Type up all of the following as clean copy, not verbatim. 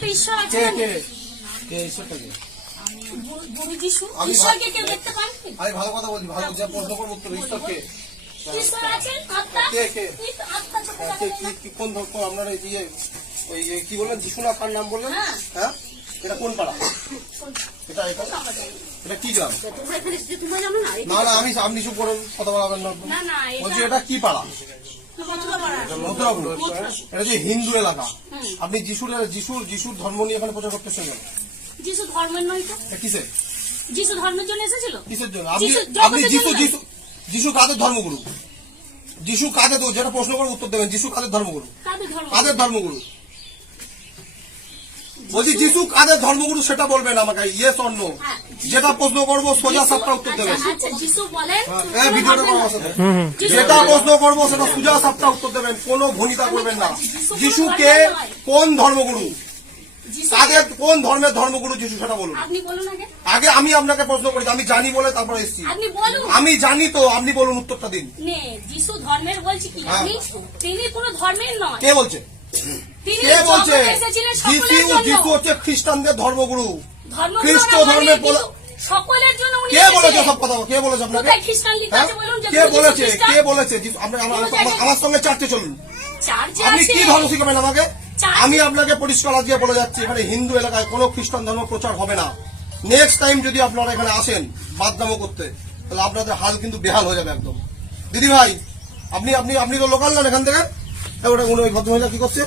তো ঈশ্বর আছে। কে ঈশ্বরটাকে? গুরু যিশু। ঈশ্বরকে কেউ দেখতে পান? আমি ভালো কথা বলছি, ভালো যে প্রশ্ন করবো উত্তর। ঈশ্বরকে ঈশ্বর আছেন, আত্মা। কে কে আত্মা চোখে দেখা যায় না। কি কোন ধর্ম আপনারা এই যে ওই যে কি বললেন যিশু না কার নাম বললেন? হ্যাঁ, এটা কোন পাড়া? এটা এটা এটা কি গ্রাম? তোমরা এখানে এসেছো, তোমরা জানো না? না না আমি আপনি কিছু করেন কথা বলাবেন না। না না, বলছি এটা কি পাড়া? মথুরাপাড়া। মথুরাপুর। এটা যে হিন্দু এলাকা, আপনি যিশুর ধর্ম নিয়ে এখানে প্রচার করতেছেন কেন? যিশু ধর্মের নয় তো। কিসের যিশু ধর্মের জন্য এসেছিল। কিসের জন্য? যিশু আপনি জগতের যিশু জন্য। যিশু যিশু কাদের ধর্মগুরু? যিশু কাদের, যেটা প্রশ্ন করে উত্তর দেবেন। যিশু কাদের ধর্মগুরু? কাদের ধর্ম? কাদের ধর্মগুরু বলছি, যিশু কাদের ধর্মগুরু সেটা বলবেন আমাকে, ইয়েস অর নো। যেটা প্রশ্ন করবো সোজা সাপটা উত্তর দেবেন। আচ্ছা, যিশু বলেন ভিডিওটা করবো যেটা প্রশ্ন করবো সেটা সোজা সাপটা উত্তর দেবেন, কোনো ভনিতা করবেন না। যিশুকে কোন ধর্মগুরু, কাদের কোন ধর্মের ধর্মগুরু যিশু সেটা বলুন। আপনি বলুন আগে। আগে আমি আপনাকে প্রশ্ন করি, আমি জানি বলে তারপরে এসেছি। আপনি বলুন। আমি জানি তো, আপনি বলুন, উত্তরটা দিন। নে, যিশু ধর্মের বলছি কি? আপনি তিনি কোনো ধর্মের নয়। কে বলছে? তিনি কে বলছে? জগতে এসেছিলেন সকলের জন্য। যিশু হচ্ছে খ্রিস্টানদের ধর্মগুরু। ধর্মগুরু খ্রিস্ট না ধর্মের বলে সকলের জন্য উনি কে বলেছে এসেছেন। সব কথা? কে বলেছে আপনাকে? কোথায় খ্রিস্টান লিখা আছে বলুন? যে কে যিশু বলেছে? খ্রিস্টান? কে বলেছে? আমার সঙ্গে চার্চে চলুন। চার্চে আপনি আছে। কি ধর্ম শিখাবেন আমাকে? চার্চ। আমি আপনাকে পরিষ্কার আজকে বলে যাচ্ছি, এখানে হিন্দু এলাকায় কোনো খ্রিস্টান ধর্ম প্রচার হবে না। নেক্সট টাইম যদি আপনারা এখানে আসেন বাদনামো করতে, তাহলে আপনাদের হাল কিন্তু বেহাল হয়ে যাবে একদম। দিদি ভাই, আপনি আপনি আপনি তো লোকাল নন এখান থেকে। ওটা ওই ভদ্রমহিলা কি করছে?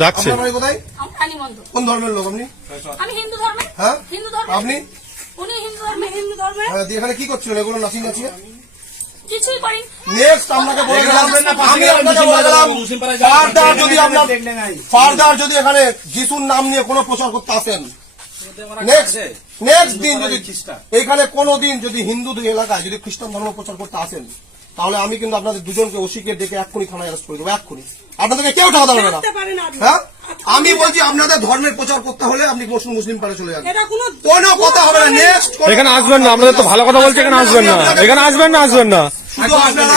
ডাকছে। আপনার বাড়ি কোথায়? রানীমন্দ। কোন ধর্মের লোক আপনি? আমি হিন্দু ধর্মের। হ্যাঁ, হিন্দু ধর্মের। আপনি উনি হিন্দু ধর্মের। হিন্দু ধর্মের এখানে কি করছিলেন? এগুলো নাচি নাচিয়ে কিছুই করেন। নেক্সট আপনাকে বলে গেলাম, আমি আপনাকে বলে গেলাম, ফার্দার যদি এখানে যিশুর নাম নিয়ে কোনো প্রচার করতে আসেন, নেক্সট দিন যদি এখানে কোনোদিন যদি হিন্দু এলাকায় যদি খ্রিস্টান ধর্ম প্রচার করতে আসেন, তাহলে আমি কিন্তু আপনাদের দুজনকে ওসিকে ডেকে এক্ষুনি থানায় অ্যারেস্ট করে দেবো, এক্ষুনি। আপনাদেরকে কেউ ঠকাতে পারবে না। হ্যাঁ, আমি বলছি আপনাদের ধর্মের প্রচার করতে হলে আপনি মুসলিম পাড়ে চলে যান, কোনো কথা হবে না। নেক্সট এখানে আসবেন না, আপনাদের তো ভালো কথা বলছে, এখানে আসবেন না, এখানে আসবেন না, আসবেন না।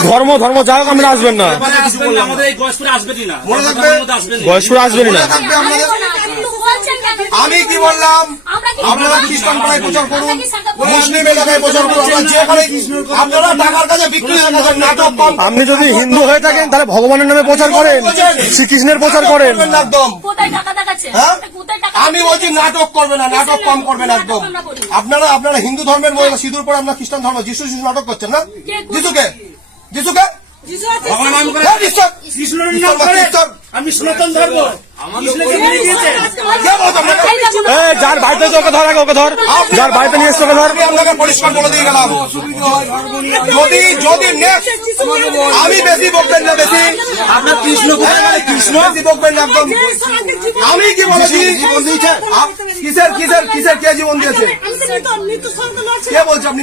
ধর্ম যা হোক আপনারা আসবেন না। গয়েশপুরে আসবেনই না। আমি কি বললাম? আপনারা খ্রিস্টান পাড়ায় প্রচার করুন, মুসলিম এলাকায় প্রচার করুন, আপনারা টাকার কাছে বিক্রি হয়ে গেছেন। নাটক কম। আপনি যদি হিন্দু হয়ে থাকেন তাহলে ভগবানের নামে প্রচার করেন, শ্রীকৃষ্ণের প্রচার করেন একদম। কোথায় টাকা দেখাচ্ছে? হ্যাঁ, কোথায় টাকা? আমি বলছি নাটক করবে না, নাটক কম করবেন একদম। আপনারা হিন্দু ধর্মের মহিলা সিঁদুর পরে আপনার খ্রিস্টান ধর্ম যিশু নাটক করছেন না? যিশুকে আমি সনাতন ধর্ম। যার বাড়িতে ওকে ধর, আগে ওকে ধর, যার বাড়িতে নিয়ে এসছে ওকে ধর। আপনাকে পরিষ্কার বলে দিয়ে গেলাম, যদি আমি বেশি বকবেন না, বেশি আপনার কৃষ্ণ কৃষ্ণ বেশি বকবেন না একদম। আমি কি বলেছি? জীবন দিয়েছে? কিসের কে জীবন দিয়েছে? কে বলছে আপনি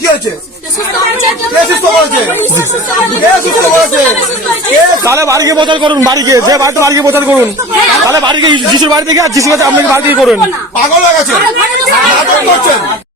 কি হয়েছে? কে সুস্থ করেছে? কে সুস্থ করেছে? তাহলে বাড়ি গিয়ে প্রচার করুন, বাড়ি গিয়ে, যে বাড়িতে বাড়ি গিয়ে প্রচার করুন। তাহলে বাড়ি গিয়ে যিশুর বাড়ি থেকে আর যিশুর কাছে আপনাকে বাড়ি গিয়ে করুন। পাগল হয়ে গেছে, নাটক করছেন।